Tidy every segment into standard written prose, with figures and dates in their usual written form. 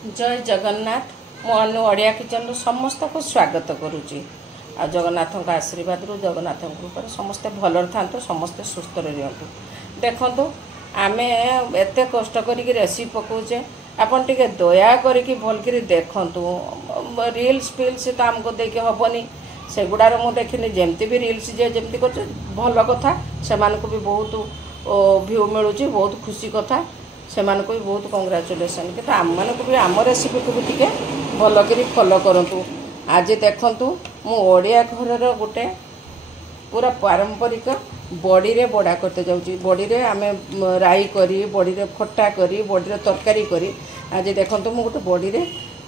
जय जगन्नाथ मु अनु ओडिया किचन समस्त को स्वागत करुच्ची आ जगन्नाथ आशीर्वाद रु जगन्नाथ कृपा समस्ते भल था समस्ते सुस्थ रुँ देखु आम एत कष्ट कर रेसिपी पकाचे आपन टे दया करी भलकर देखु रिल्स फिल्स तो आमको देखिए हेनी से गुड़ार मुझे देखनी जमती भी रिल्स जे जमती कर भल कथा से भी बहुत व्यू मिलूँ बहुत खुशी कथा से भी बहुत कंग्राचुलेसन कि आम को भी आम रेसिपी को भी टे भल कर फॉलो करूँ। आज देखु मु ओडिया घर गोटे पूरा पारंपरिक बड़ी रे बड़ा करते जाऊँगी बड़ी रे आम राई करी बड़ी रे खट्टा करी बड़ी रे तरकारी करी आज देखु मु गोटे बड़ी रे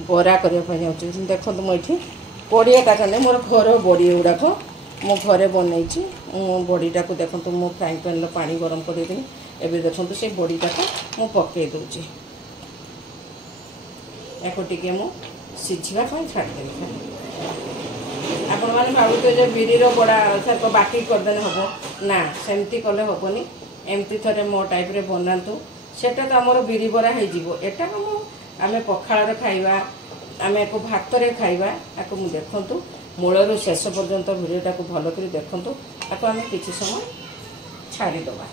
बरा करने जाऊँगी देखो मुझे कोड़ीटा खंडे मोर घर बड़ी गुड़ाक मु घरे बनई बड़ीटा को देखो मु फ्राई पैन पानी गरम कर एबे देखो से बड़ीटा को पकई दूची या मु सिझा छाड़देवी आपण मैंने भावुए जो बिरीर बड़ा सर बाकी करदे हम ना सेमती कले हेनी एमती थे मो टाइप रे बनातु सेटा तो आमर बिरी बरा होटा आम पखाड़ खाइबा आम एक भात रे खाइबा आपको मुझे देखु मूलर शेष पर्यंत भिडटा को भल कर देखु आपको आम किसी समय छाड़ीदबा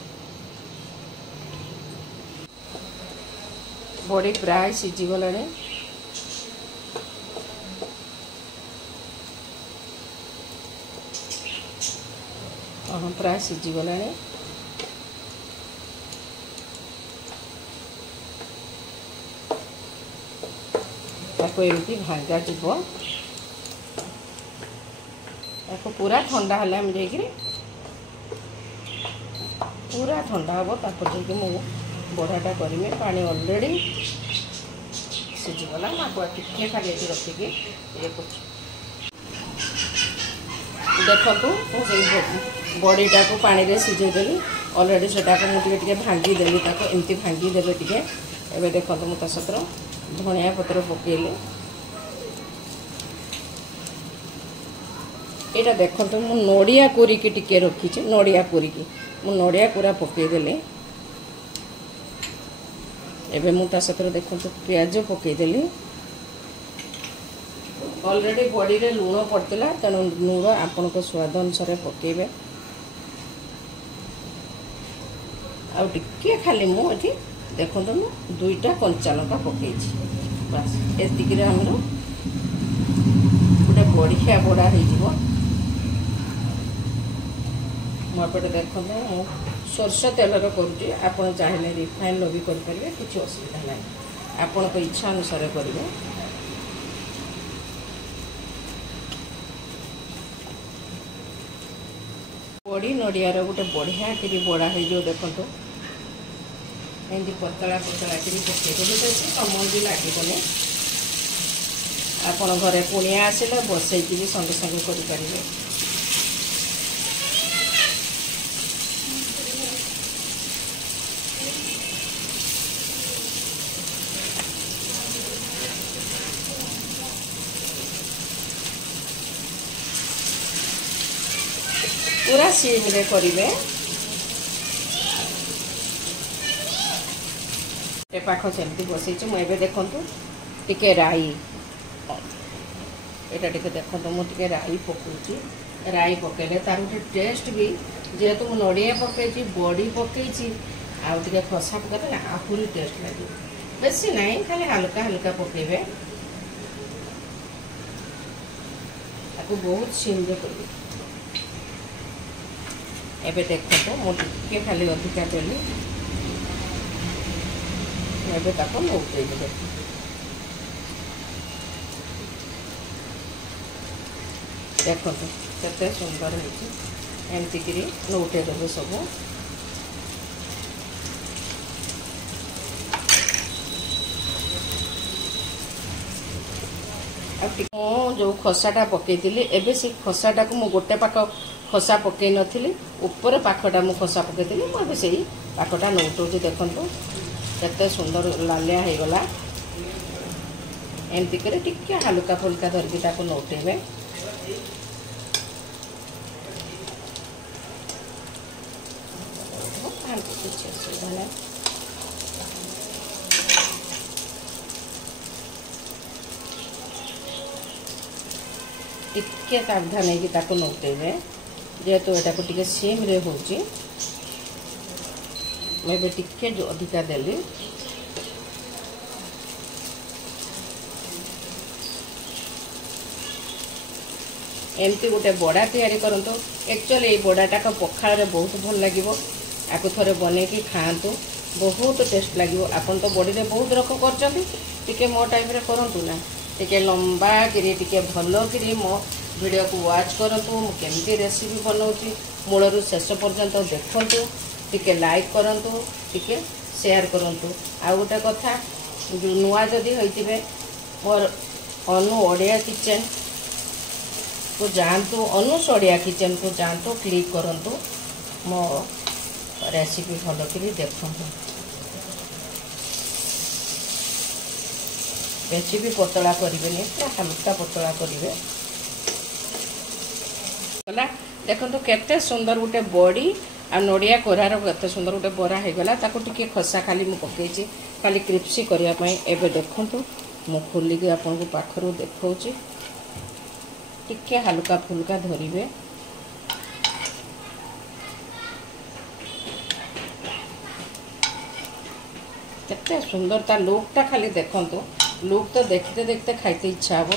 बड़ी प्राय सीझीगला प्राय सीझीगला एमती भांगा जीव आपको पूरा ठंडा है आम पूरा ठंडा हम ताकि मुझे बड़ाटा करी पानी अलरेडी सीझीगला आपको टिके खाली रखिकी ये देखु बड़ीटा को पानी रे सीझेदेली अलरेडी से मुझे भांगीदेली एमती भांगीदेले टे एवं देखो मुझे सतर धनिया पत्र पकेले यहाँ देखो मु नड़िया कोरिकी टिके रखी नड़िया कोरिकी मु नड़िया कोरा पकईदेली एवं मुझे सतर देखो पियाज पकईदेली ऑलरेडी बड़ी रे लुण पड़ता तेणु लुण आपण स्वाद अनुसार पकेबे आगे खाली मुझे देखो मु दुईटा कंचा लंका पकई बस एतिक आमर गोटे बढ़िया बड़ा हो मुझे देखो सोरष तेलर करुँचे आप चाहिए रिफाइन भी करेंगे किसी असुविधा ना आपण इच्छा अनुसार करेंगे बड़ी नड़ियार गोटे बढ़िया कि बड़ा हो देखो एमती पतला पतला करी पकईदेली समय भी लगे आपण घरे कुणिया आसिले बसईकी भी संगे संगे करें पूरा सीम रे करेंगे पाख सेमती बसई मुझे देखु टिके राई यहाँ टे देखो मुझे राई पकाउची राई पकेले तार गोटे टेस्ट भी जेहेतु तो नड़िया पकई बड़ी पकई आगे खसा पकड़े ना आहरी टेस्ट लगे बेसी ना खाली हल्का हल्का पकेबे आपको बहुत सीम कर एबे देखो मुझे खाली अधिका देली एबे ताको नौटे देखो केते सुंदर होमती कि नौटे देवे सब जो खसाटा पकईली एबे से खसाटा को मु गोटे पाख खसा पकई नी ऊपर पाखटा मु खसा पकईली मुझे से पाखटा नौटाऊँ देखु केते सुंदर लालिया हो गला एमती करे टिके हल्का फुल्का धरिकी ताको नौटेबे किसी असुविधा ना टिके सावधान होगी नौटेबे जेहेतु एटा को टिके सिम रे होची मैं टिके जो अधिका देली एमती गोटे बड़ा तैयारी करंतु एक्चुअली ये बड़ाटा का पखाल रे बहुत भल लगे आपको थोड़े बने कि खातु बहुत टेस्ट लगे आपन तो बड़ी रे बहुत रक कर मो टाइप रे करंतु ना टिके लंबा करी टिके भल करी मो वीडियो को वाच करंतु मु केमती रेसिपी बनाउची मूलरू शेष पर्यंत देखंतु टिके लाइक करंतु टिके शेयर करंतु आ गोटे कथा जो नुआ जदी होइतिबे मोर अनु ओडिया किचन को जानतु अनुस ओडिया किचन को जानतु क्लिक करंतु मो रेसिपी भल करी देखंतु बेची भी पतला करेंगे पूरा हल्का पतला करेंगे गला देखो केते सुंदर गोटे बड़ी आ नड़िया कोरार केते सुंदर गोटे बरा हो गला ताको टिके खसा खाली मु पकेछि खाली क्रिप्सी करिया पई एबे देखंतु मु खोली के आपन को पाखरु देखौछि टिके हल्का फुल्का धरिबे केते सुंदर ता लुकटा खाली देखंतु लुक तो देखते देखते खाइते इच्छा हो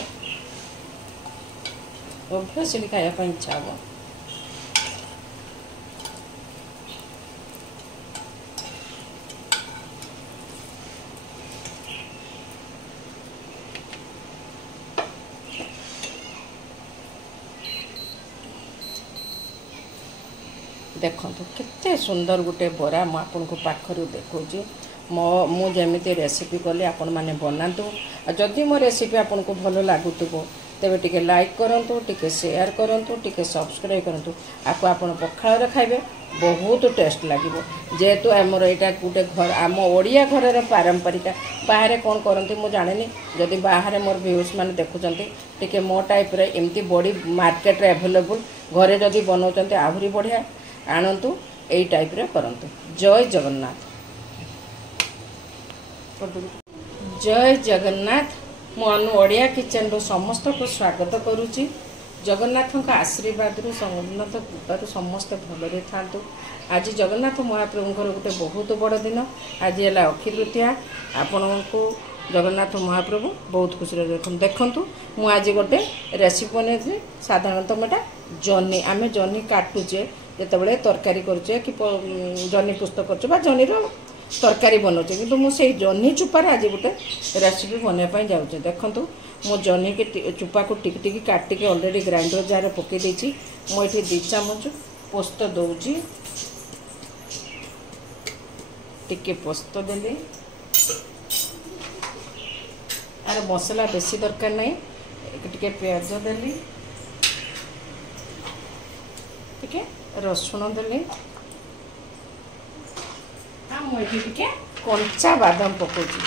ऑब्वियसली खाया पर इच्छा हो देखो केते सुंदर गोटे बरा मु आपन को पाखरु देखौची मु जमी रेसिपी कले आपण मैंने बनातु जदि मो रेसिपी आपन को भल लगुव तेरे टिके लाइक करंतु टिके शेयर करंतु टिके सब्सक्राइब करंतु आपको आपण पखाल खाइबे बहुत टेस्ट लगे जेहेतु आमर यहाँ गोटे घर आम ओडिया घर पारंपरिक बाहर कौन करती मुझे जाने जदि बाहर मोर व्यूज मैंने देखुंत टिके मो टाइप रे एमती बड़ी मार्केट रे अवेलेबल घरे जदि बनाऊँ आहरी बढ़िया आणतु यही टाइप रे करंतु। जय जगन्नाथ जय जगन्नाथ मु अनु ओडिया किचन रो समस्त को स्वागत करुच्ची जगन्नाथ का आशीर्वाद रु जगन्नाथ कृपार समस्त भलरे थांतु। आज जगन्नाथ महाप्रभुंकर गोटे बहुत बड़ दिन आज है अक्षय तृतीया आपण को जगन्नाथ महाप्रभु बहुत खुशी देखु मु आज गोटे रेसिपी बन साधारणतः मेटा जनी आम जनी काटुचे जिते तरकारी करुचे कि जनी पुस्तक कर जनी तरकारी बनाऊे कि मुझे जनी चुपार आज गोटे रेसिपी बनवाई जाऊँ देखूँ मो जनी के चुपा को टिक टिक काटिक अलरेडी ग्राइंडर जार पकई मुझे 2 चामच पोस्त दौची टिके पोस्त देली आर मसला बेसी दरकार नहीं टिके प्याज देली टिके रसुण देली मुझे टिके कंचा बादाम पकाउची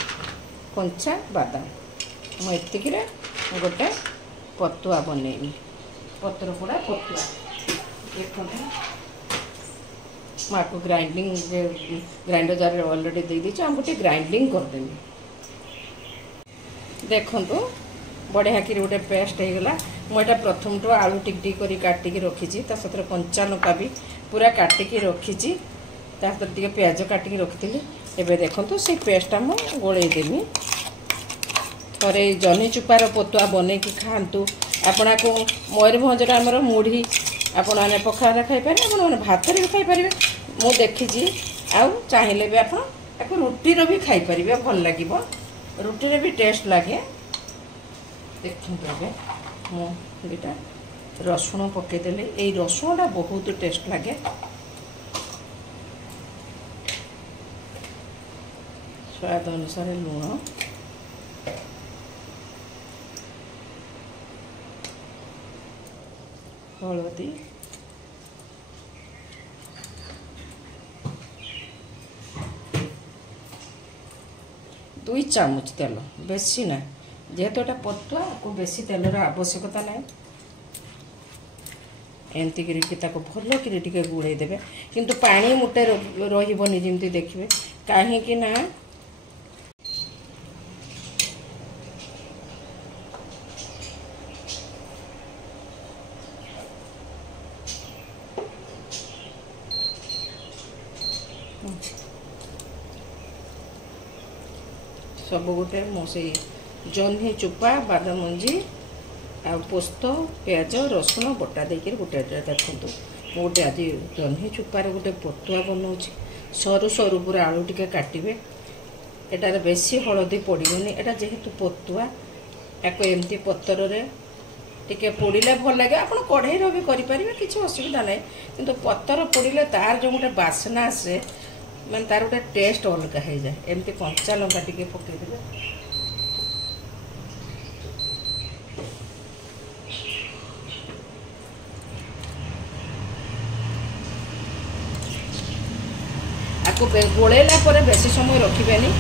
कंचा बादाम मुझे गोटे पतुआ बनैबी पत्र पोड़ा पतुआ देखो मुझे ग्राइंडिंग ग्राइंडर जार अलरेडी दे दी हम गोटे ग्राइंडिंग करदेवी देखु बढ़िया कि गोटे पेस्ट हो गला मुझे प्रथम तो आलू टिक टिक कर काटिकी रखी सहित कंचा लंका भी पूरा काटिकी रखी टे प्याज काटिकी रखी एवं देखो से पेस्टा मुझे गोलेदेमी थोड़े जनी चुपार पतुआ बन कि खातु आपण को मयूरभंजर आमर मुढ़ी आपण मैंने पखाल खाईपर आप भात भी खाईपर मुझे देखी आउ चाहिए भी आप रुटी भी खाईपर भल लगे रुटी भी टेस्ट लगे देखते मुझा रसुण पकईदेली यही रसुणटा बहुत टेस्ट लगे स्वाद अनुसार लुण हलदी दुई चामच तेल बेसी ना जेहेतु एटा पतुआ को बेसी तेलर आवश्यकता ना एमती भल कि गुड़े देवे किंतु पानी मुटे रही जमी देखिए कहीं ना सब गोटे मो से जह्नी चोपा बादाम मंजी आ पोस्त प्याज रसुण बटा देकर गोटे देखो गोटे आज जह्नी चोपार गोटे पतुआ बनाऊँ सरू सरू पूरा आलू टिके काटे एटार बेसी हलदी पड़ोनी एटा जेहेतु पतुआ या एमती पतर टिके पोड़े भल लगे आप कढ़ई भी करें किसी असुविधा ना कि पतर पोड़े तार जो गोटे बासना आसे मैंने तार गोटे टेस्ट अलग हो जाए एमती कंचा लंका टिके पकईदे आपको गोलेला बेसी समय रखिबेनी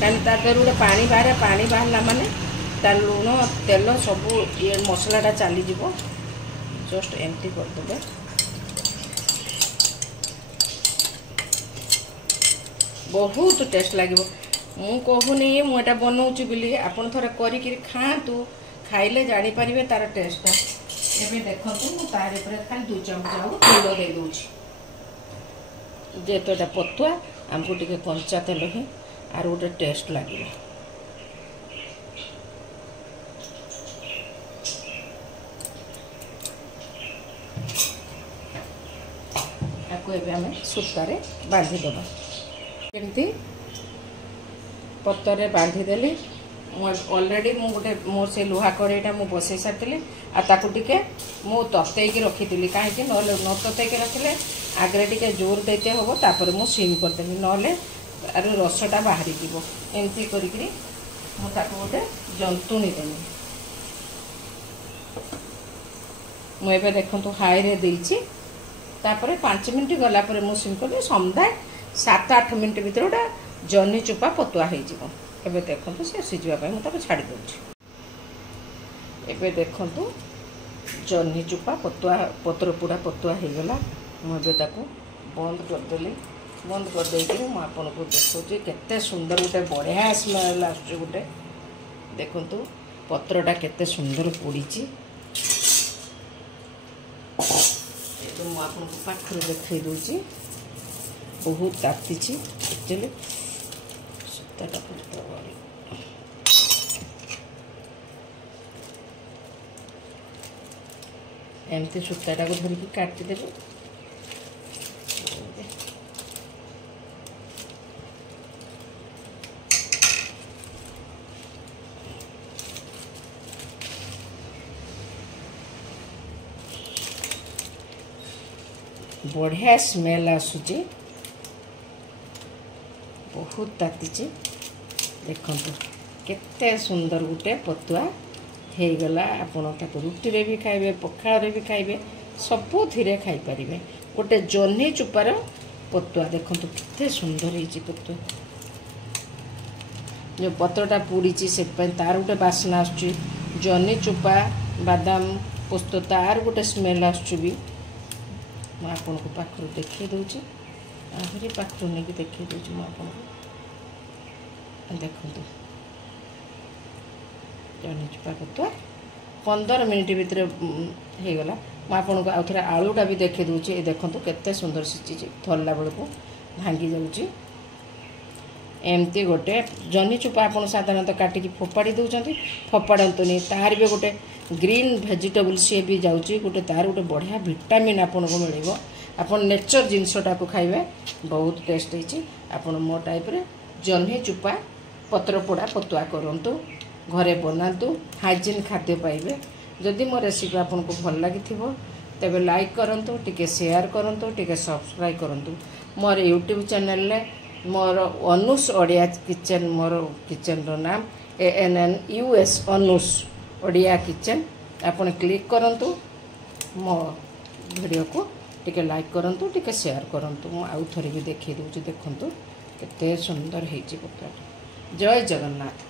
कारण तार गोटे पानी बाहर माने तार लुण तेल सब ये मसलाटा चलीज जस्ट एमती करदे बहुत टेस्ट लगे मु कहूनी मुझे बनाऊँच बोली आपन थोड़ा करी खातु खाइले जानीपारे तार टेस्टा एवं देखो तार खाली 2 चमच तेल दे दूँगी जेहेतु एटा पतुआ आमको टिके कंचा तेल ही आर गोटे टेस्ट लगे आम सूतार बांधिदेवा केमती पतर बांधिदेली अलरेडी मुझे मोर से लुहा कड़ईटा मुझे बसई सारी आके मु ततईकी रखी कहीं न ततईकी रखिले आगे टे जोर देते हम तापर मु सीम करदेली ना तार रसटा बाहरी जीव एमती करी गोटे जंतुणी देनी मुझे देखो हाई रे देइछि तापर 5 मिनट गला पर मु सीम कर समुदाय 7-8 मिनट भीतर गोटे जह्नी चोपा पतुआ हो एबे देखो से सीझापी मुझे छाड़ी दूँ एबे देखो जह्नी चोपा पतुआ पतर पोड़ा पतुआ हो गला मुझे बंद करदेली बंद करदे मुझे देखा केते सुंदर गोटे बढ़िया स्मेल आस गोटे देखु पत्रटा केते सुंदर पोड़ी मुझे पाखर देखई दूची बहुत ताती एक्चुअली सूताटा एमती सूताटा को धरिकी काटिदेवे बढ़िया स्मेल आसूची बहुत ताती देखो केते सुंदर गोटे पतुआ हो गला आपण रुटी रे भी खाइबे पखाल रे भी खाइबे सबुथिरे खाई पारिबे गोटे जह्नी चोपार पतुआ देखो केते सुंदर होइची पतुआ जो पत्रटा पोड़ी से तार गोटे बासना आसुची जह्नी चोपा बादाम पोस्त तार गोटे स्मेल आसुची भी मैं आपन को पाखर देखी दूची आहरी पाखर नहीं देखी दूची मुझे देखो जह्नी चोपा पतुआ 15 मिनट भितर होगला मुझे को आउ थे आलूटा भी देखी दूची ये देखो केते सुंदर सीझी थरला बेलू भांगी जाऊँगी एमती गोटे जह्नी चोपा आप साधारणतः काटिकी फोपाड़ी दौरान फोपाड़तुनि तार भी गोटे ग्रीन भेजिटेबल सी भी जाऊँगी गोटे तार गोटे बढ़िया विटामिन आपन को मिल आपन नेचर जिनसटा को खाइबे बहुत टेस्ट होती आपन मो टाइप रे जह्नी चोपा पत्र पोड़ा पतुआ करंतु घरे बनातु हाइजीन खाद्य पाइबे जदि मो रेसिपी आपन को भल लगी तेबे लाइक करंतु टिके शेयर करंतु टिके सब्सक्राइब करंतु मोर यूट्यूब चैनल रे मोर अनुष ओडिया किचन मोर किचन रो नाम ANNUS अनुष ओडिया किचन आपन क्लिक करंतु मो वीडियो को टिके लाइक करंतु टिके शेयर करंतु मु आउ थोड़ी भी देखि दूची देखंतु केते सुंदर हेची पतुआ जय जगन्नाथ।